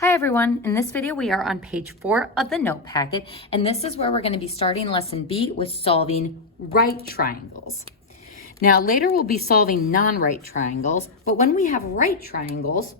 Hi everyone, in this video we are on page 4 of the note packet, and this is where we're going to be starting lesson B with solving right triangles. Now later we'll be solving non-right triangles, but when we have right triangles,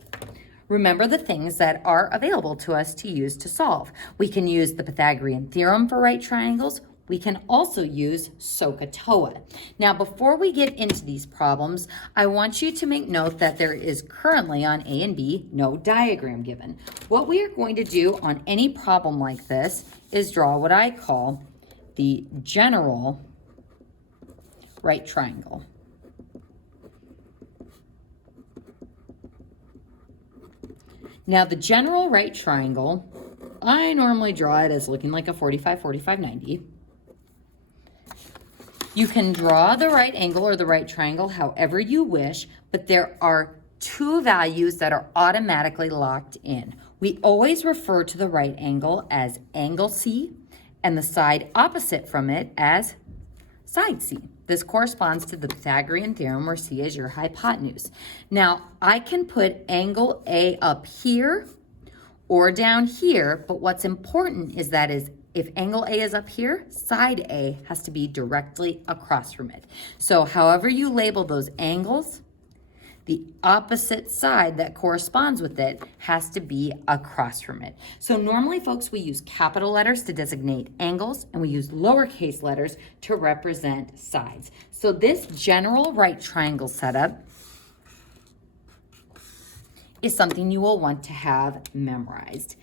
remember the things that are available to us to use to solve. We can use the Pythagorean theorem for right triangles. We can also use SOHCAHTOA. Now, before we get into these problems, I want you to make note that there is currently on A and B no diagram given. What we are going to do on any problem like this is draw what I call the general right triangle. Now, the general right triangle, I normally draw it as looking like a 45, 45, 90. You can draw the right angle or the right triangle however you wish, but there are two values that are automatically locked in. We always refer to the right angle as angle C and the side opposite from it as side C. This corresponds to the Pythagorean theorem where C is your hypotenuse. Now, I can put angle A up here or down here, but what's important is that if angle A is up here, side A has to be directly across from it. So however you label those angles, the opposite side that corresponds with it has to be across from it. So normally, folks, we use capital letters to designate angles, and we use lowercase letters to represent sides. So this general right triangle setup is something you will want to have memorized.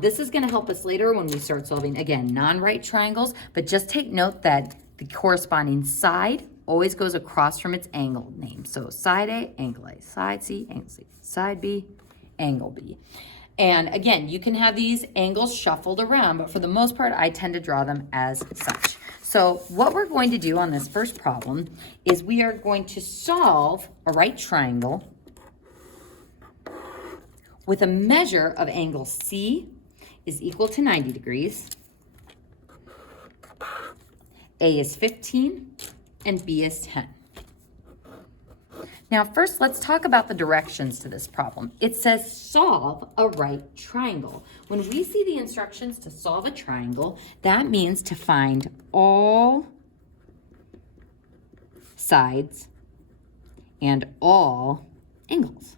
This is going to help us later when we start solving, again, non-right triangles, but just take note that the corresponding side always goes across from its angle name. So side A, angle A, side C, angle C, side B, angle B. And again, you can have these angles shuffled around, but for the most part, I tend to draw them as such. So what we're going to do on this first problem is we are going to solve a right triangle with a measure of angle C is equal to 90 degrees, A is 15, and B is 10. Now first, let's talk about the directions to this problem. It says solve a right triangle. When we see the instructions to solve a triangle, that means to find all sides and all angles.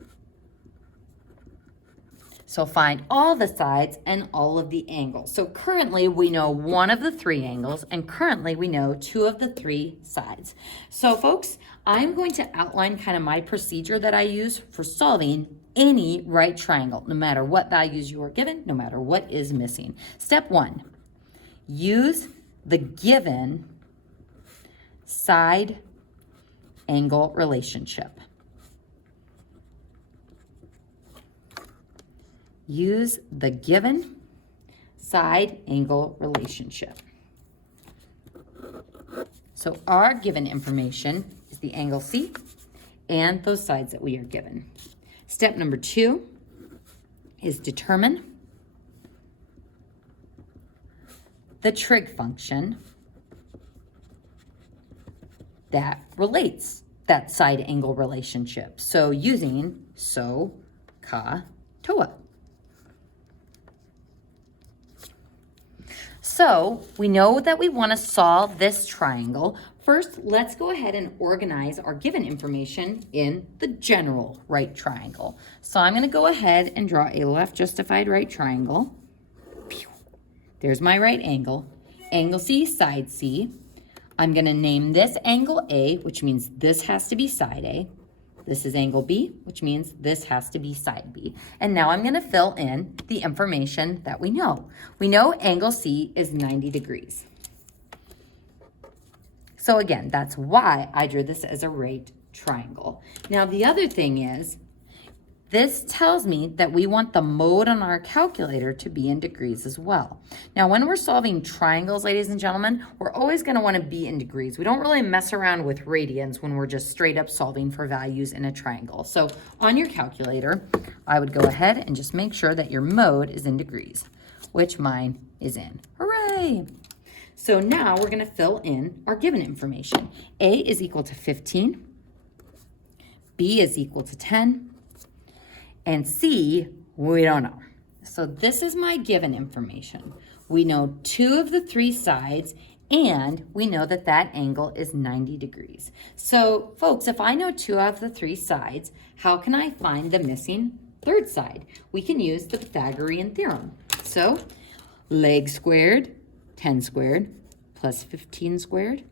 So find all the sides and all of the angles. So currently we know one of the three angles, and currently we know two of the three sides. So folks, I'm going to outline kind of my procedure that I use for solving any right triangle, no matter what values you are given, no matter what is missing. Step 1, use the given side angle relationship. Use the given side angle relationship. So our given information is the angle C and those sides that we are given. Step number 2 is determine the trig function that relates that side angle relationship. So using SOHCAHTOA. So we know that we want to solve this triangle. First, let's go ahead and organize our given information in the general right triangle. So I'm going to go ahead and draw a left justified right triangle. There's my right angle. Angle C, side C. I'm going to name this angle A, which means this has to be side A. This is angle B, which means this has to be side B. And now I'm going to fill in the information that we know. We know angle C is 90 degrees. So again, that's why I drew this as a right triangle. Now the other thing is, this tells me that we want the mode on our calculator to be in degrees as well. Now, when we're solving triangles, ladies and gentlemen, we're always going to want to be in degrees. We don't really mess around with radians when we're just straight up solving for values in a triangle. So on your calculator, I would go ahead and just make sure that your mode is in degrees, which mine is in. Hooray! So now we're going to fill in our given information. A is equal to 15. B is equal to 10. And C, we don't know. So this is my given information. We know 2 of the 3 sides, and we know that that angle is 90 degrees. So folks, if I know 2 of the 3 sides, how can I find the missing third side? We can use the Pythagorean theorem. So leg squared, 10 squared, plus 15 squared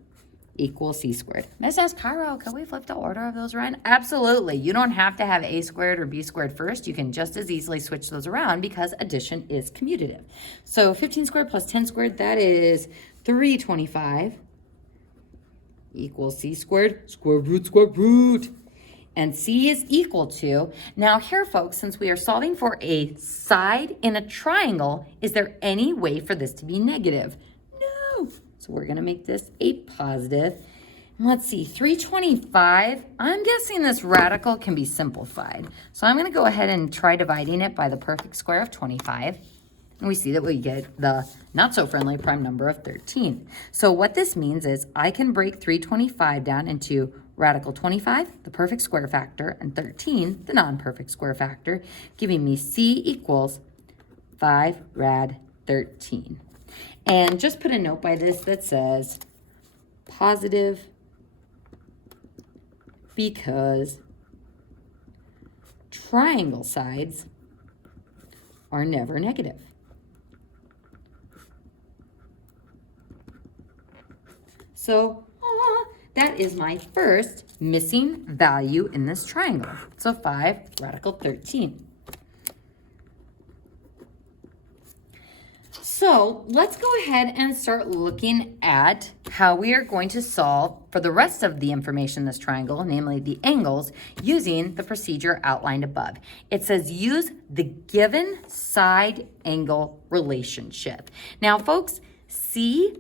equals c squared. Mrs. Cairo, can we flip the order of those around? Absolutely. You don't have to have a squared or b squared first. You can just as easily switch those around because addition is commutative. So 15 squared plus 10 squared, that is 325 equals c squared, square root. And c is equal to, now here folks, since we are solving for a side in a triangle, is there any way for this to be negative? No. So we're gonna make this a positive. Let's see, 325, I'm guessing this radical can be simplified. So I'm gonna go ahead and try dividing it by the perfect square of 25. And we see that we get the not so friendly prime number of 13. So what this means is I can break 325 down into radical 25, the perfect square factor, and 13, the non-perfect square factor, giving me c equals 5 rad 13. And just put a note by this that says positive because triangle sides are never negative. So that is my first missing value in this triangle. So 5 radical 13. So let's go ahead and start looking at how we are going to solve for the rest of the information in this triangle, namely the angles, using the procedure outlined above. It says use the given side angle relationship. Now folks, C's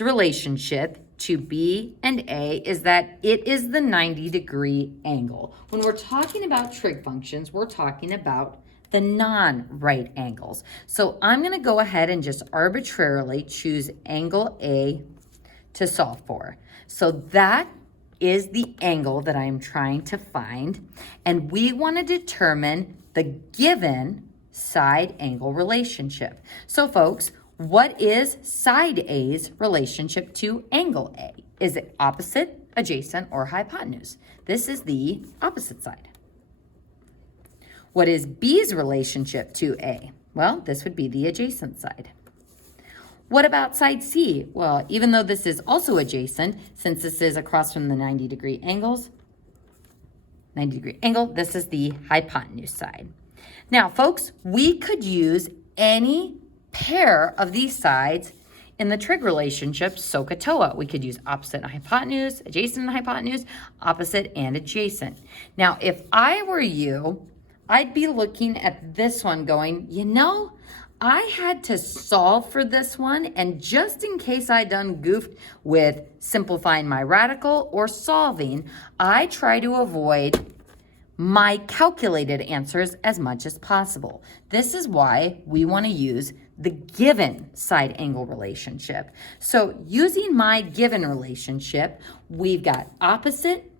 relationship to B and A is that it is the 90-degree angle. When we're talking about trig functions, we're talking about the non-right angles. So I'm going to go ahead and just arbitrarily choose angle A to solve for. So that is the angle that I'm trying to find, and we want to determine the given side angle relationship. So folks, what is side A's relationship to angle A? Is it opposite, adjacent, or hypotenuse? This is the opposite side. What is B's relationship to A? Well, this would be the adjacent side. What about side C? Well, even though this is also adjacent, since this is across from the 90-degree angle, this is the hypotenuse side. Now, folks, we could use any pair of these sides in the trig relationship SOHCAHTOA. We could use opposite and hypotenuse, adjacent and hypotenuse, opposite and adjacent. Now, if I were you, I'd be looking at this one going, you know, I had to solve for this one, and just in case I done goofed with simplifying my radical or solving, I try to avoid my calculated answers as much as possible. This is why we want to use the given side angle relationship. So using my given relationship, we've got opposite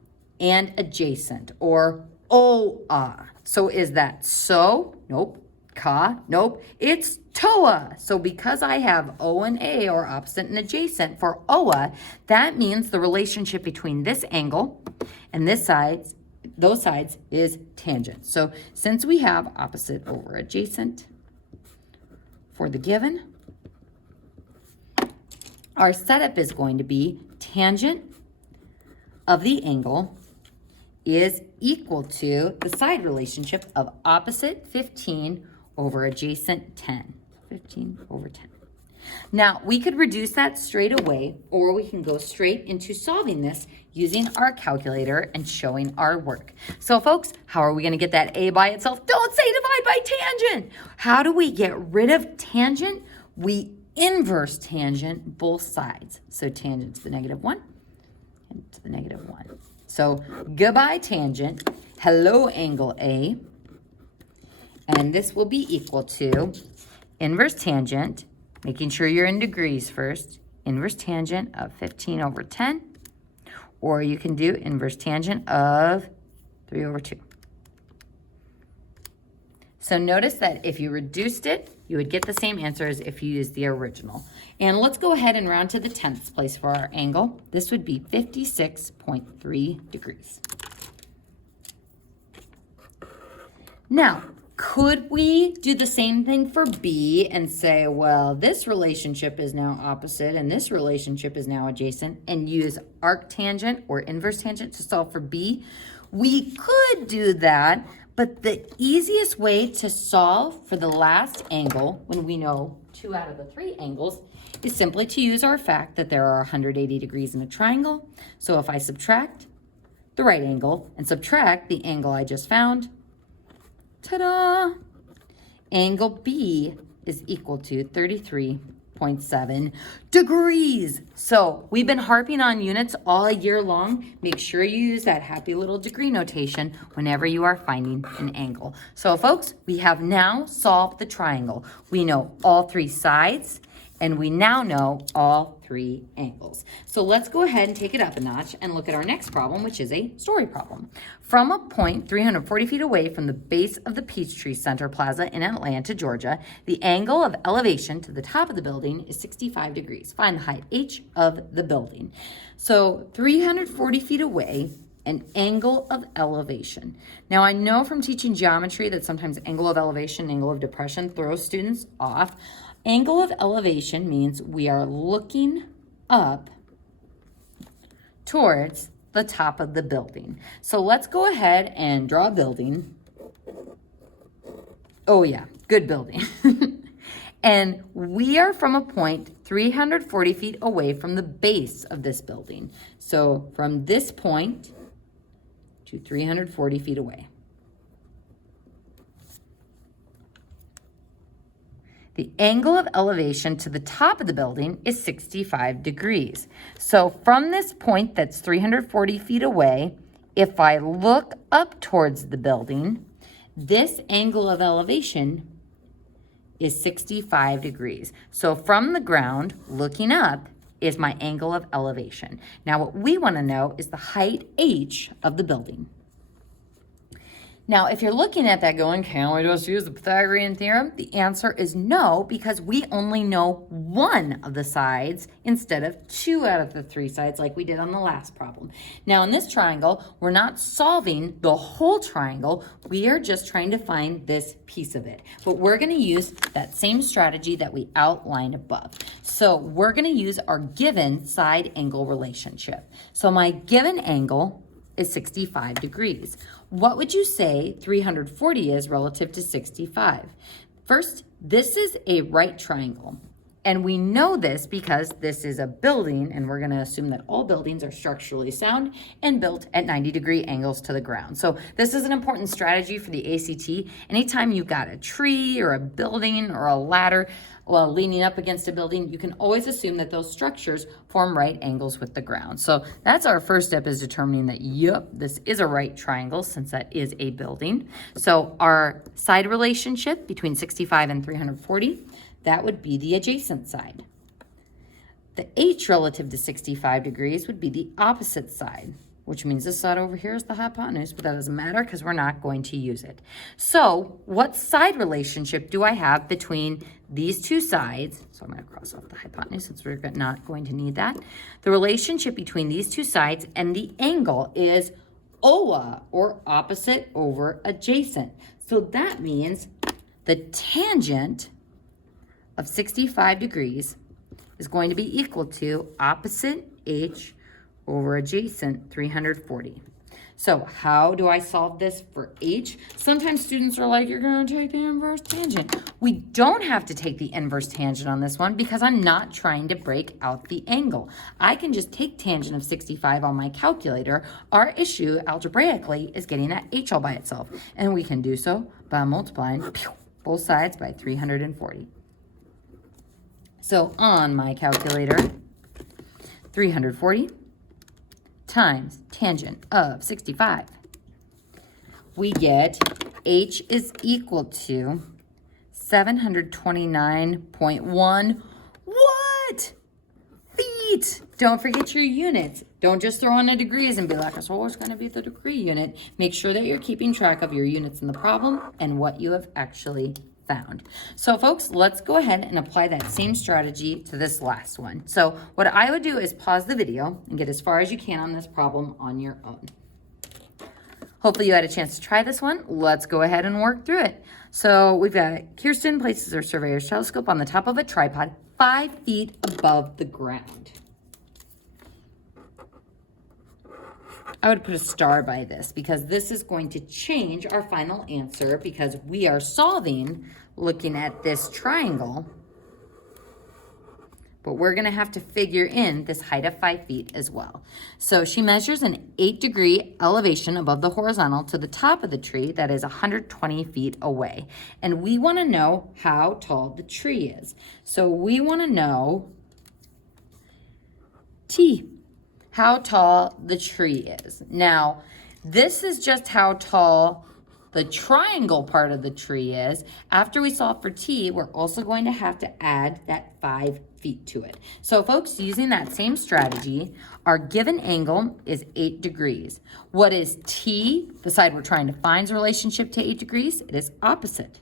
and adjacent, or OA. So is that so? Nope. Ka? Nope. It's TOA. So because I have O and A, or opposite and adjacent, for OA, that means the relationship between this angle and this side, those sides, is tangent. So since we have opposite over adjacent for the given, our setup is going to be tangent of the angle is equal to the side relationship of opposite 15 over adjacent 10. 15 over 10. Now, we could reduce that straight away, or we can go straight into solving this using our calculator and showing our work. So folks, how are we going to get that A by itself? Don't say divide by tangent. How do we get rid of tangent? We inverse tangent both sides. So tangent to the -1 and to the -1. So goodbye tangent, hello angle A, and this will be equal to inverse tangent, making sure you're in degrees first, inverse tangent of 15 over 10, or you can do inverse tangent of 3 over 2. So notice that if you reduced it, you would get the same answer as if you used the original. And let's go ahead and round to the 10th place for our angle. This would be 56.3 degrees. Now, could we do the same thing for B and say, well, this relationship is now opposite and this relationship is now adjacent, and use arctangent or inverse tangent to solve for B? We could do that, but the easiest way to solve for the last angle, when we know 2 out of the 3 angles, is simply to use our fact that there are 180 degrees in a triangle. So if I subtract the right angle and subtract the angle I just found, ta-da! Angle B is equal to 33.7 degrees. So we've been harping on units all year long. Make sure you use that happy little degree notation whenever you are finding an angle. So folks, we have now solved the triangle. We know all 3 sides, and we now know all 3 angles. So let's go ahead and take it up a notch and look at our next problem, which is a story problem. From a point 340 feet away from the base of the Peachtree Center Plaza in Atlanta, Georgia, the angle of elevation to the top of the building is 65 degrees. Find the height h of the building. So 340 feet away, an angle of elevation. Now I know from teaching geometry that sometimes angle of elevation, angle of depression throws students off. Angle of elevation means we are looking up towards the top of the building. So let's go ahead and draw a building. Oh yeah, good building. And we are from a point 340 feet away from the base of this building. So from this point to 340 feet away. The angle of elevation to the top of the building is 65 degrees. So from this point that's 340 feet away, if I look up towards the building, this angle of elevation is 65 degrees. So from the ground, looking up, is my angle of elevation. Now what we want to know is the height h of the building. Now, if you're looking at that going, can we just use the Pythagorean theorem? The answer is no, because we only know 1 of the sides instead of 2 out of the 3 sides like we did on the last problem. Now, in this triangle, we're not solving the whole triangle. We are just trying to find this piece of it. But we're going to use that same strategy that we outlined above. So we're going to use our given side angle relationship. So my given angle is 65 degrees. What would you say 340 is relative to 65? First, this is a right triangle. And we know this because this is a building, and we're going to assume that all buildings are structurally sound and built at 90-degree angles to the ground. So this is an important strategy for the ACT. Anytime you've got a tree or a building or a ladder leaning up against a building, you can always assume that those structures form right angles with the ground. So that's our first step, is determining that, yep, this is a right triangle since that is a building. So our side relationship between 65 and 340, that would be the adjacent side. The h relative to 65 degrees would be the opposite side, which means this side over here is the hypotenuse, but that doesn't matter because we're not going to use it. So what side relationship do I have between these 2 sides? So I'm going to cross off the hypotenuse since we're not going to need that. The relationship between these 2 sides and the angle is OA, or opposite over adjacent. So that means the tangent of 65 degrees is going to be equal to opposite h over adjacent 340. So how do I solve this for h? Sometimes students are like, you're going to take the inverse tangent. We don't have to take the inverse tangent on this one because I'm not trying to break out the angle. I can just take tangent of 65 on my calculator. Our issue algebraically is getting that h all by itself. And we can do so by multiplying both sides by 340. So on my calculator, 340 times tangent of 65. We get h is equal to 729.1 what? Feet. Don't forget your units. Don't just throw in a degrees and be like, it's always going to be the degree unit. Make sure that you're keeping track of your units in the problem and what you have actually found. So folks, let's go ahead and apply that same strategy to this last one. So what I would do is pause the video and get as far as you can on this problem on your own. Hopefully you had a chance to try this one. Let's go ahead and work through it. So we've got Kirsten places her surveyor's telescope on the top of a tripod 5 feet above the ground. I would put a star by this because this is going to change our final answer because we are solving looking at this triangle, but we're going to have to figure in this height of 5 feet as well. So she measures an 8-degree elevation above the horizontal to the top of the tree that is 120 feet away. And we want to know how tall the tree is. So we want to know T, how tall the tree is. Now, this is just how tall the triangle part of the tree is. After we solve for T, we're also going to have to add that 5 feet to it. So folks, using that same strategy, our given angle is 8 degrees. What is T, the side we're trying to find's relationship to 8 degrees? It is opposite.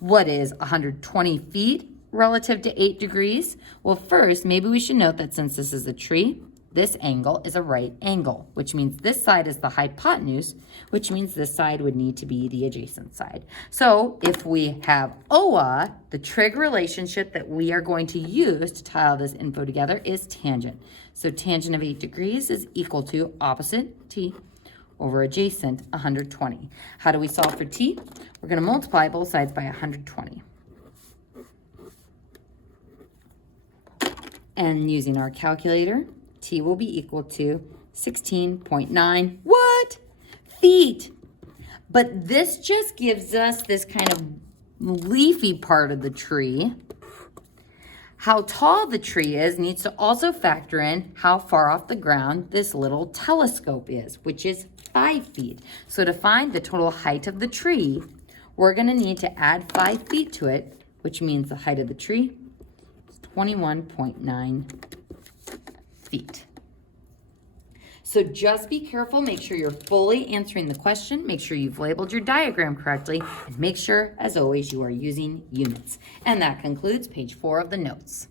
What is 120 feet relative to 8 degrees? Well, first, maybe we should note that since this is a tree, this angle is a right angle, which means this side is the hypotenuse, which means this side would need to be the adjacent side. So if we have OA, the trig relationship that we are going to use to tie all this info together is tangent. So tangent of 8 degrees is equal to opposite T over adjacent 120. How do we solve for T? We're going to multiply both sides by 120. And using our calculator, T will be equal to 16.9, what? Feet. But this just gives us this kind of leafy part of the tree. How tall the tree is needs to also factor in how far off the ground this little telescope is, which is 5 feet. So to find the total height of the tree, we're going to need to add 5 feet to it, which means the height of the tree is 21.9 feet. So just be careful, make sure you're fully answering the question, make sure you've labeled your diagram correctly, and make sure, as always, you are using units. And that concludes page 4 of the notes.